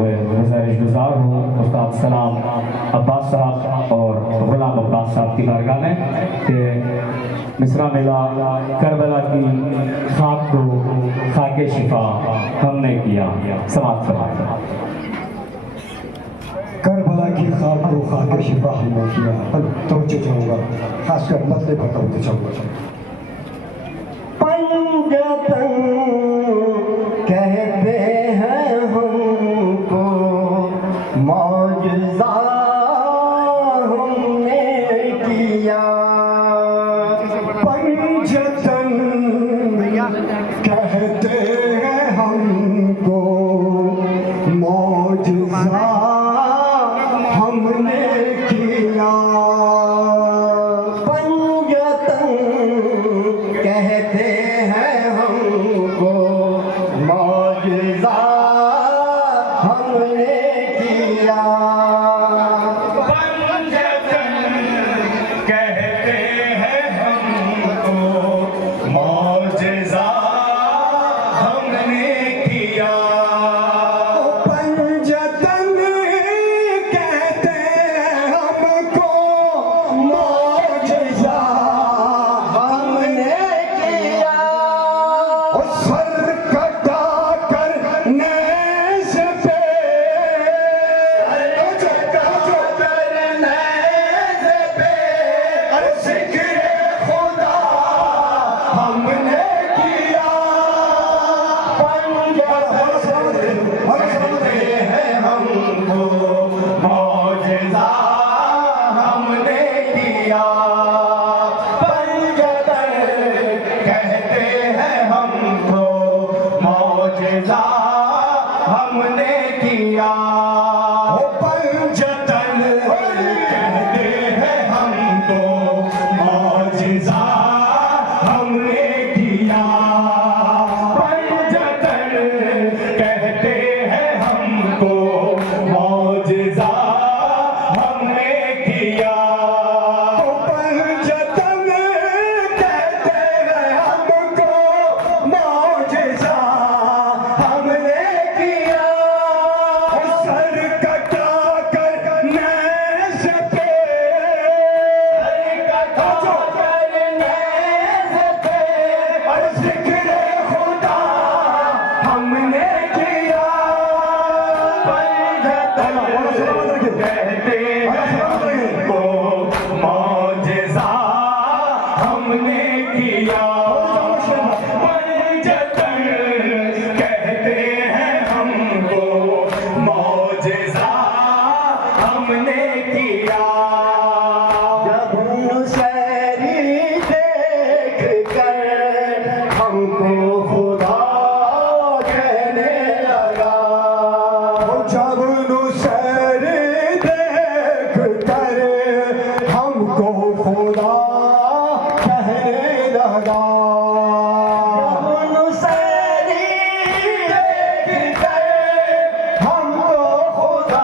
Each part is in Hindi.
गुज़ार हूँ उस्ताद सलाम अब्बास साहब और गुलाम अब्बास साहब की बारगाह में कि मिसरा मिला करबला की खाक को खाके शिफा हमने किया समाप्त फरमाया। करबला की खाक को खाके शिफा हमने किया। तवज्जो चाहूँगा, खासकर मतले पर तवज्जो चाहूँगा। पंजतन कहते हैं हमको, मौजज़ा हमने किया। पंजतन कहते हैं हमको, मौजज़ा हमने किया। पंजतन कहते हैं हमको, मौजज़ा हमने किया। पंजतन कहते हैं हमको, मौजज़ा हमने किया। पंजतन कहते हैं हमको, मौजज़ा हमने किया। सर कटा कर नेज़ पे, ज़िक्र खुदा हमने किया। कहते हैं हमको, मौजज़ा हमने किया। पंजतन कहते हैं हमको, मौजज़ा हमने किया। पंजतन कहते हैं हमको, मौजज़ा हमने किया। पंजतन कहते हैं हमको, मौजज़ा हमने किया। पंजतन कहते हैं हमको, मौजज़ा हमने किया। सर कटा कर नेज़ पे, ज़िक्र खुदा हमने किया। पंजतन कहते हैं हमको, मौजज़ा हमने किया। पंजतन कहते हैं हमको, मौजज़ा हमने किया। जब मुसैरी देख कर हमको खुदा कहने लगा। जब नुसैर देख कर हमको खुदा कहने लगा। मुसैरी देख कर हमको खुदा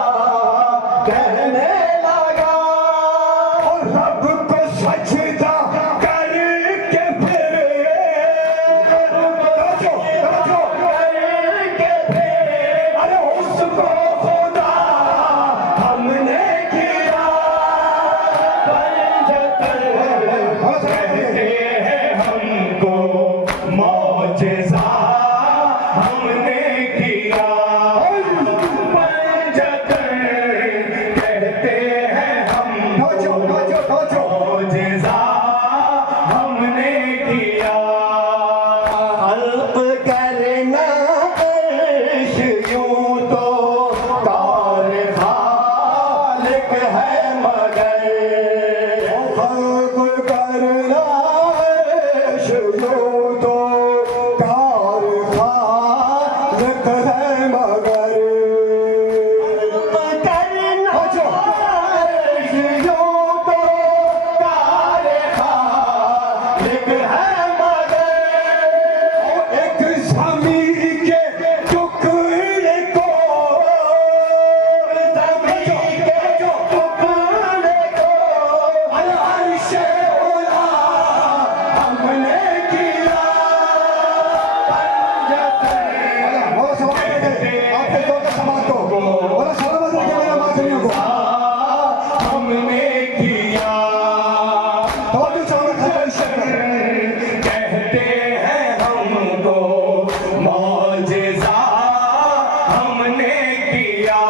किया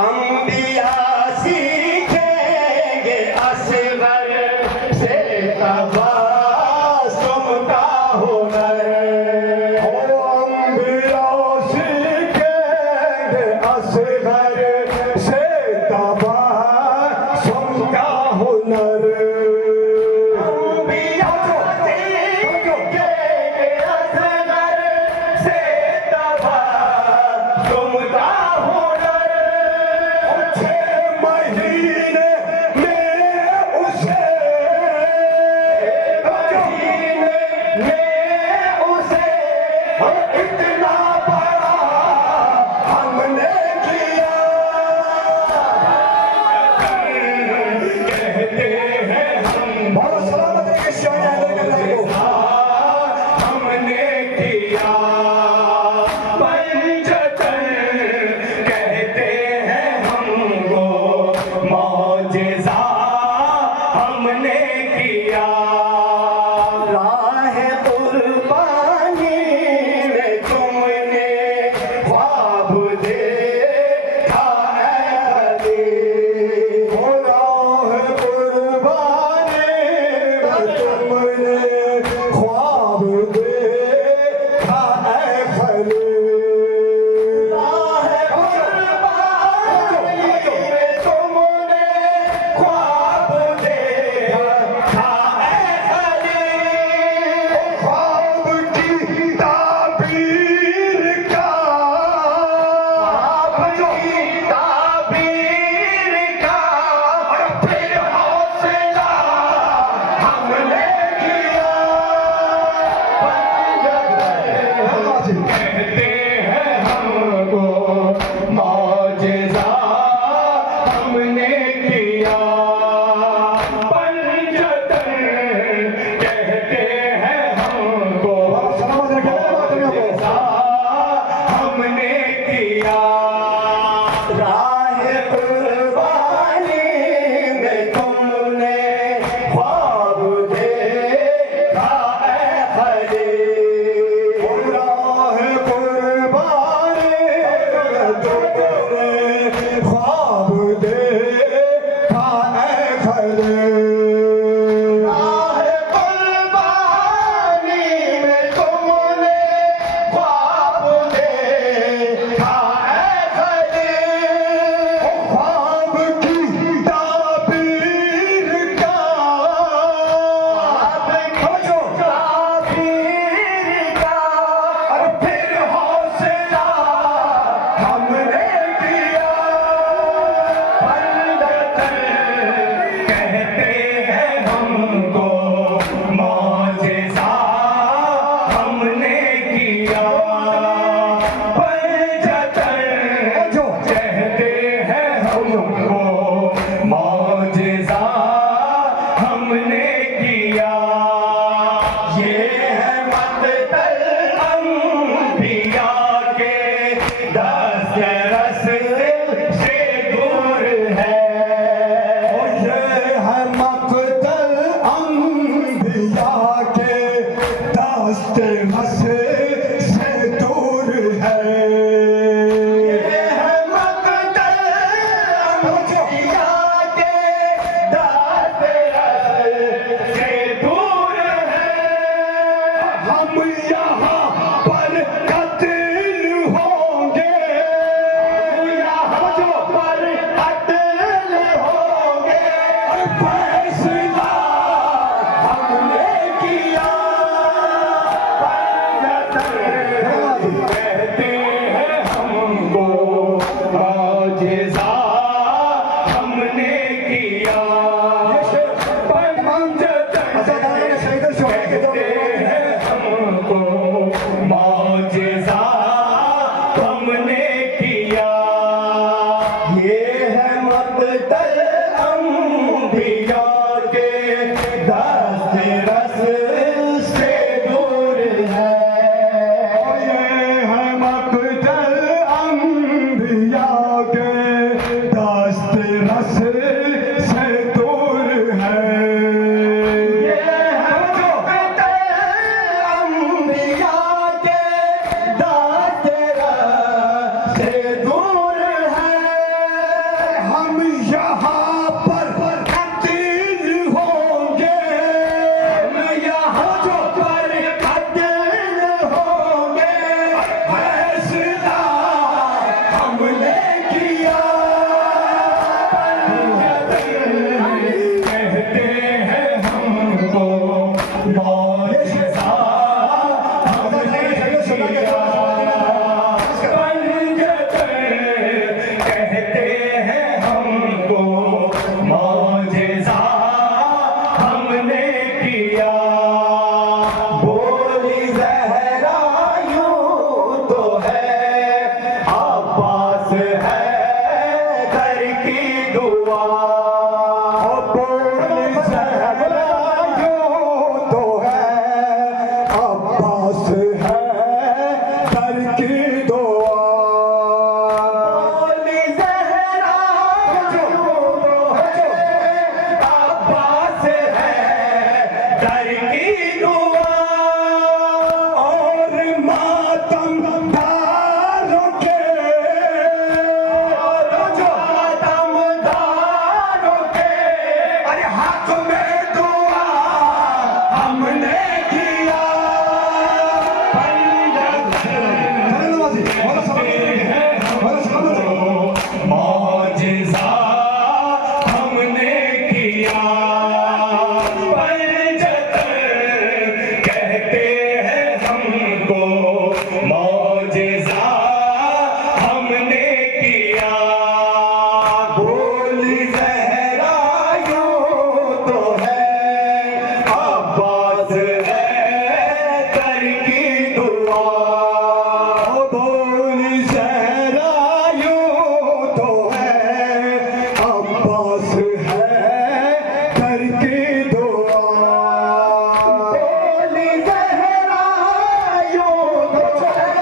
अंबिया सीखेंगे असगर से तबस्सुम का हुनर। अंबिया सीखेंगे असगर से तबस्सुम का हुनर। अंबिया सीखेंगे असगर से तबस्सुम का हुनर। 6 महीने में उसे उसे इतना बड़ा हमने किया। कहते हैं हम बहुत सलामत है कि शायद हमने किया पंचतन कहते हैं हमको मौजिज़ा हमने किया राह कुर्बानी में तुमने ख्वाब देखा है अली। राह कुर्बानी में तुमने ख्वाब देखा है खलील। राह कुर्बानी में तुमने ख्वाब देखा है अली। ख्वाब की ताबीर का आपकी ताबीर का फिर हौसला हमने किया। कहते हैं हमको मौजिज़ा हमने किया पंचतन कहते हैं हमको मौजिज़ा हमने किया राह कुर्बानी में तुमने ख्वाब देखा है खलील। राह कुर्बानी में तुमने ख्वाब देखा है खलील। राह कुर्बानी में तुमने ख्वाब देखा है खलील। ख्वाब की ताबीर का फिर हौसला हमने किया। कहते हैं हमको मौजिज़ा हमने किया पंचतन कहते हैं हमको मौजिज़ा हमने किया ये है मक़तल अंबिया के दस्तरस से दूर है ये है मक़तल अंबिया के दस्ते मसे से दूर है। ये है मक़तल अंबिया के दस्तरस से दूर है हम यहाँ पर कत्ल होंगे। यहाँ पर कत्ल होंगे। फैसला हमने किया। कहते हैं हमको मौजिज़ा हमने किया पंचतन कहते हैं हमको मौजिज़ा हमने किया ये है मक़तल अंबिया के दस्तरस से दूर है। ये है मक़तल अंबिया के दस्तरस से दूर है। ये है मक़तल अंबिया के दस्तरस से दूर है हम यहाँ पर कतील होंगे, हम यहाँ पर कत्ल होंगे फैसला हमने किया। कहते हैं हमको मौजज़ा हमने किया। कहते हैं हमको मौजज़ा हमने किया। बोली ज़हरा यूं तो है अब्बास है घर की दुआ। बोली ज़हरा यूं तो है अब्बास है घर की दुआ। बोली ज़हरा यूं तो है अब्बास है घर की दुआ। और मातम दारों के दमदारों के अरे हाथ में दुआ हमने किया। मौजज़ा हमने किया। कहते हैं हमको मौजज़ा हमने किया। बोली ज़हरा यूं तो है अब्बास है घर की दुआ। बोली ज़हरा यूं तो है अब्बास है घर की दुआ। बोली ज़हरा यूं तो है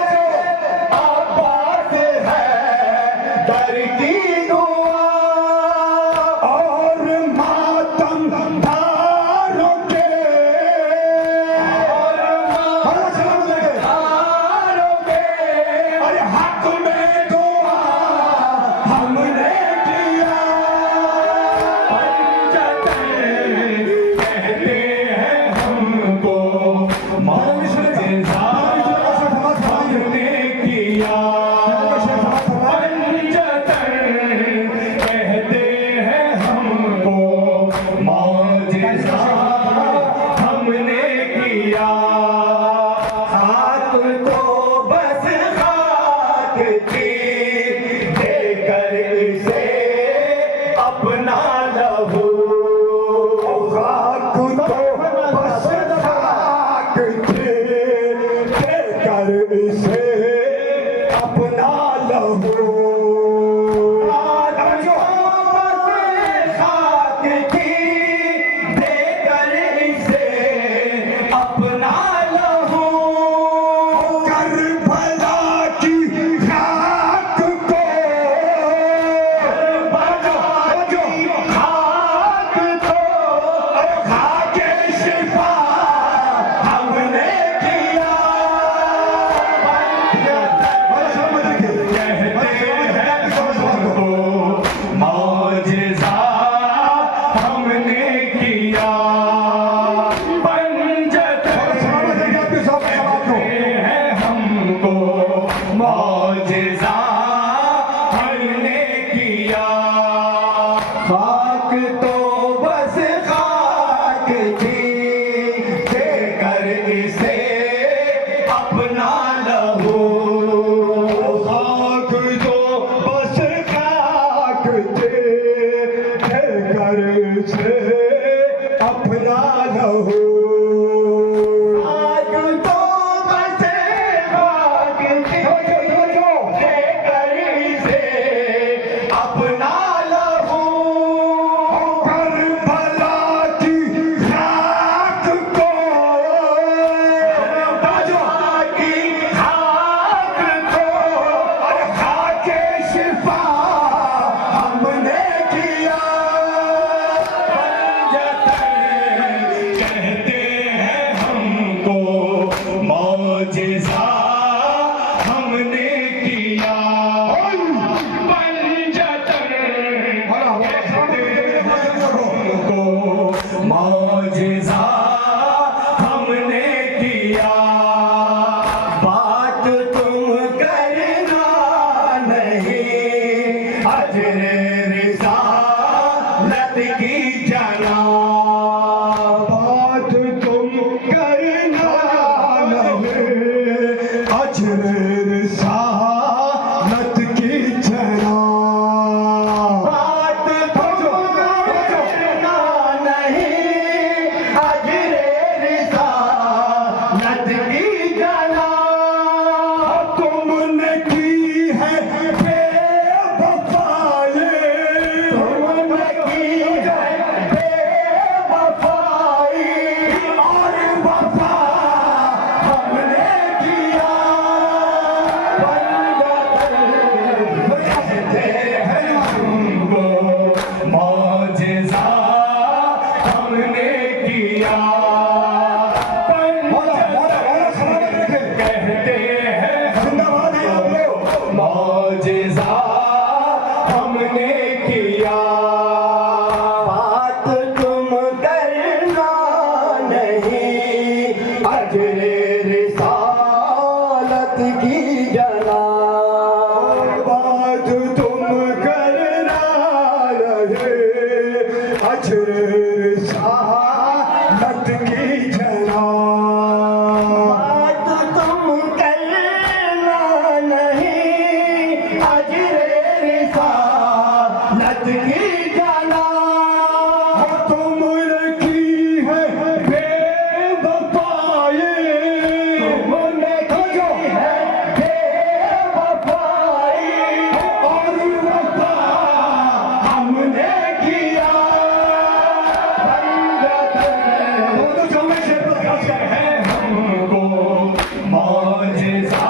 अब्बास है घर की दुआ। और मातम दारों के दमदारों के अरे हाथ में दुआ हमने किया। कहते हैं हमको मौजज़ा हमने किया। कहते हैं हमको मौजज़ा हमने किया। खाक तो बस खाक थी देकर इसे अपना लहू। खाक तो बस खाक थी देकर इसे अपना लहू। खाक थी देकर इसे अपना लहू। करबला की खाक को खाक तो खाके शिफा हमने किया। मौजज़ा हमने किया। हैं हमको मौजज़ा हमने किया। खाक तो बस खाक थी देकर इसे अपना लहू। खाक तो बस खाक थे देकर इसे अपना लहू। खाक तो बस खाक थी देकर इसे अपना लहू। करबला की खाक को की खाक को खाके शिफा अजरे रिसालत की जना बात तुम करना नहीं अजरे रिसालत की जना बात तुम करना नहीं अजरे रिसालत की जना तुमने की है बेवफाई तुमने की है बेवफाई और वफा हमने किया कहते हैं हमको मौजिज़ा हमने किया कहते हैं जिंदाबाद है आप लोग मौजिज़ा हमने किया बात तुम करना नहीं अजरे रिसालत की जना बात तुम करना नहीं अजरे रिसालत की जना बात तुम करना नहीं अजरे रिसालत की जना तुमने की है बेवफाई तुमने की है बेवफाई और वफा हमने किया है हमको मौजिज़ा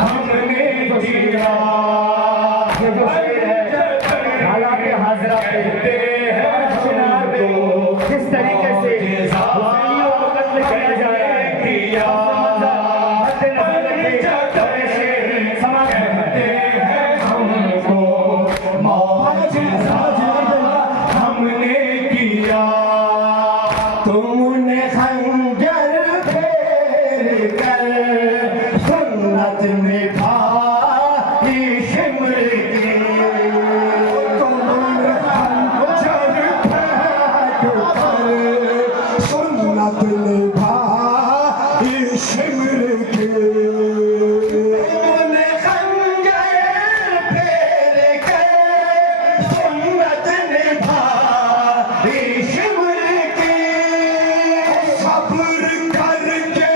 हमने किया हालात हाजरा कहते हैं हमको किस तरीके से हुसैनियों को कत्ल किया जा रहा है किया कहते हैं हमको मौजिज़ा हमने किया तुमने खंजर फेर कर सुन्नत निभाई शिमर की तुमने खंजर फेर कर सुन्नत निभाई शिमर की तुमने खंजर फेर कर सुन्नत निभाई शिमर की सब्र करके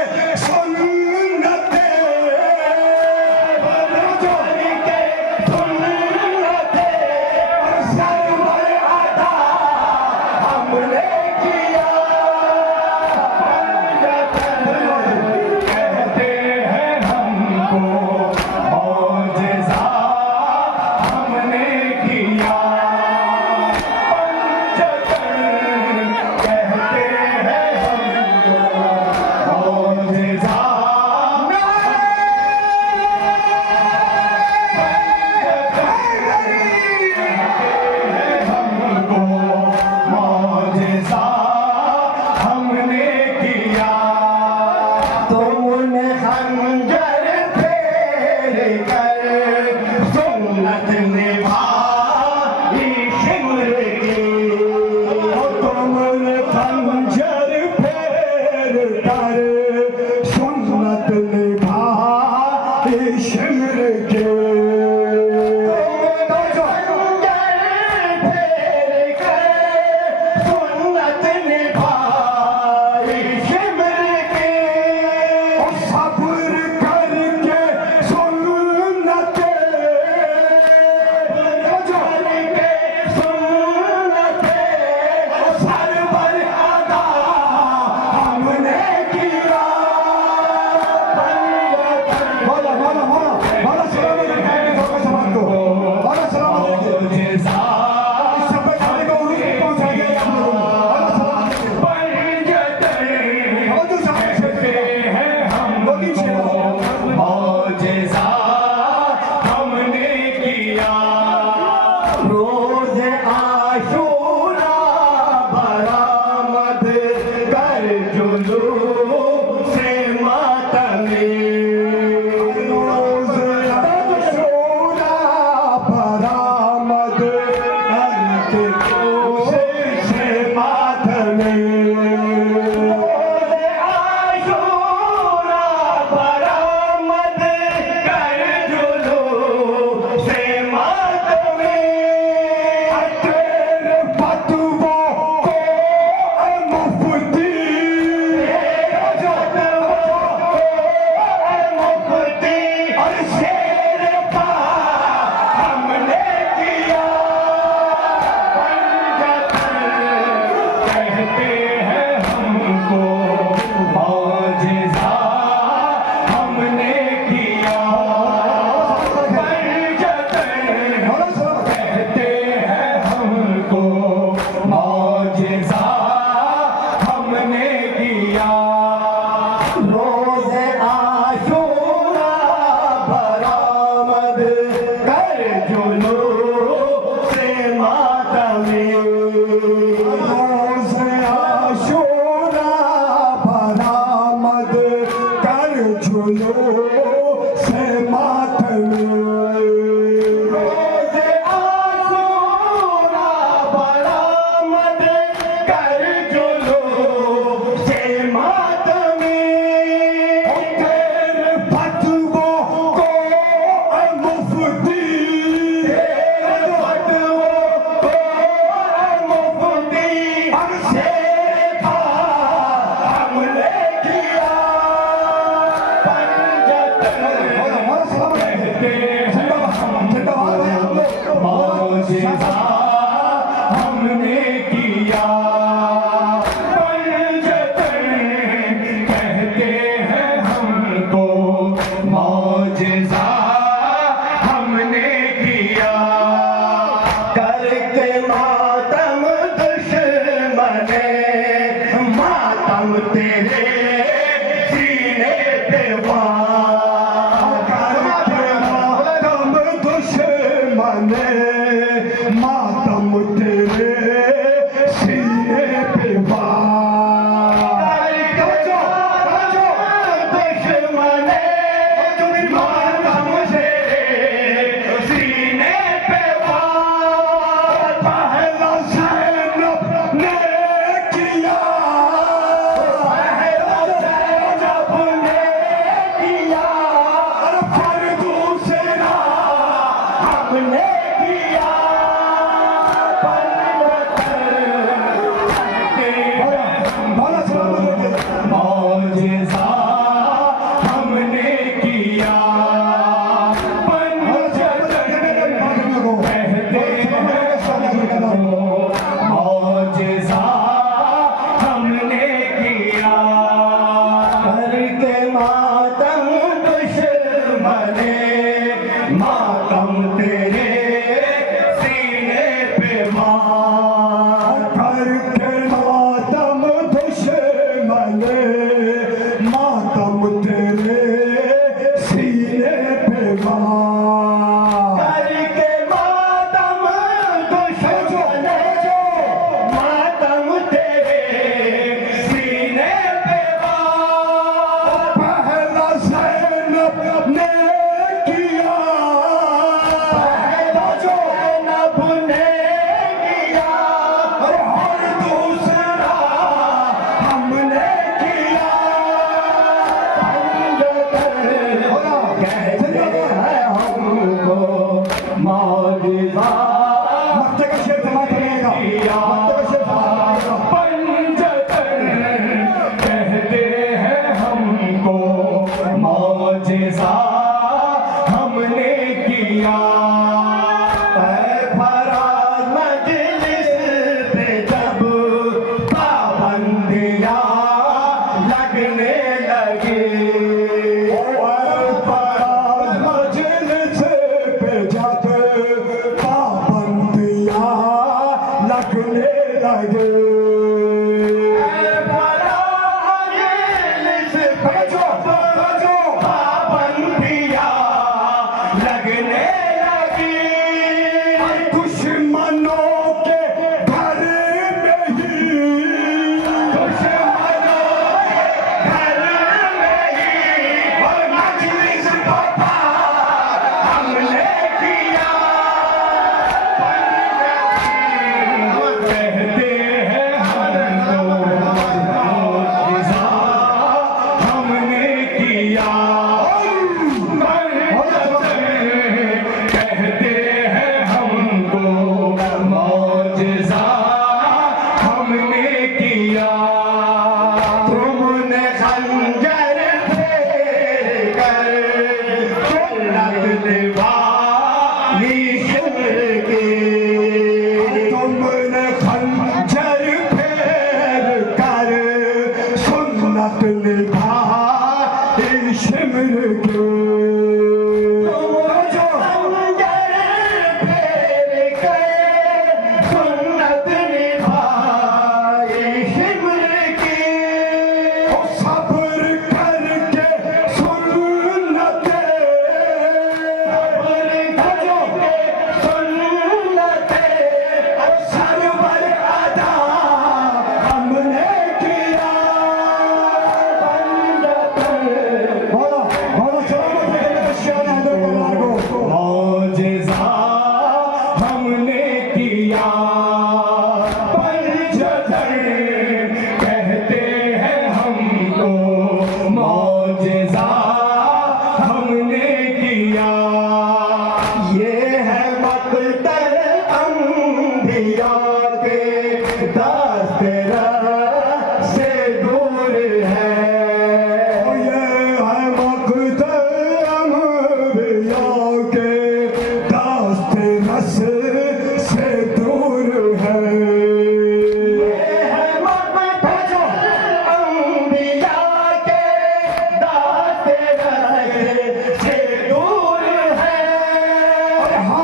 सुन्नत करके सुन्नत सरवर अदा हमने किया कहते हैं हमको मौजिज़ा हमने किया कहते हैं हमको मौजिज़ा हमको मौजिज़ा हमने किया तुमने खंजर फेर कर सुन्नत निभाई शिमर की तुमने खंजर फेर कर सुन्नत निभाई शिमर की सब्र करके सुन्नत सरवर अदा हमने किया रोज़ आशूरा बरामद जुलूस मातमी रोज़ आशूरा बरामद कर जुलूस मातमी रोज़ आशूरा बरामद कर जुलूस मातमी तेरे फतवों को ऐ मुफ्ती हमने किया पंजतन कहते हैं हमको मौजिज़ा हमने किया करके मातम दुश्मने मातम तेरे सीने पे वार करके मातम दुश्मने मातम तेरे सीने पे वार दुश्मने मातम से सीने पे वार पहला ज़ैनब ने किया जब ने किया और फिर दूसरा हमने किया बोला सलाम मौजिज़ा हमने किया पंजतन कहते हैं मौजिज़ा हमने किया करके मातम दुश्मने मातम तेरे सीने पे मार करके मातम दुश्मने मातम तेरे सीने पे वार करके मातम दुश्मने मातम तेरे सीने पे वार पहला ज़ैनब ने किया ज़ैनब ने किया और दूसरा हमने किया कहते हैं हमको मौजिज़ा मक्ते का शेर तमा करेगा मक्ते का शेर तमा पंजतन कहते हैं हमको मौजिज़ा हमने किया फराज मजलिस पे जब पाबंदियाँ लगने लगी मजलिस पे जब पाबंदियाँ लगने लगे लगने लगी दुश्मनों के घर में ही दुश्मनों के घर में ही और मजलिस पापा हमने किया कहते हैं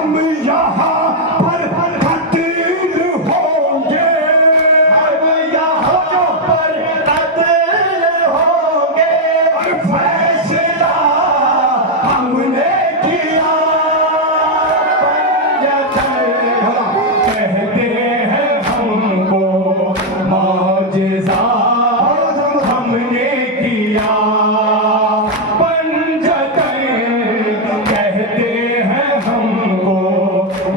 हम यहाँ पर कत्ल होंगे, हम यहाँ पर कत्ल होंगे, फैसला हमने किया। कहते हैं हमको मौजिज़ा हमने किया पंजतन, कहते हैं हमको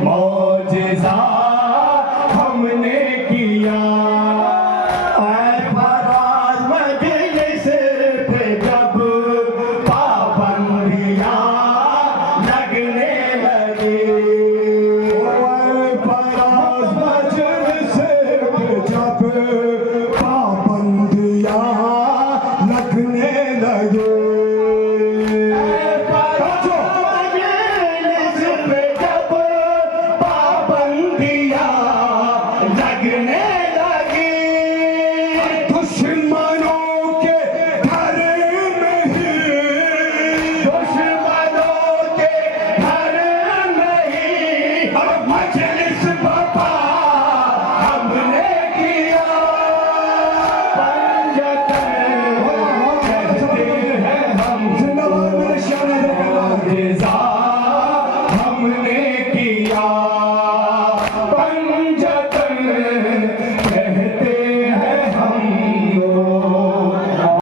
मौजिज़ा हमने किया। फराज मजलिस पे जब पाबंदियाँ लगने लगी, फराज मजलिस पे जब पाबंदियाँ लगने लगे, मजलिस पे जब पाबंदियाँ लगने लगी, दुश्मनों के घर में ही, दुश्मनों के घर में ही मजलिस बपा हमने किया पंजतन, कहते हैं हम जिंदाबाद मेरे शान है। मौजिज़ा हमने किया।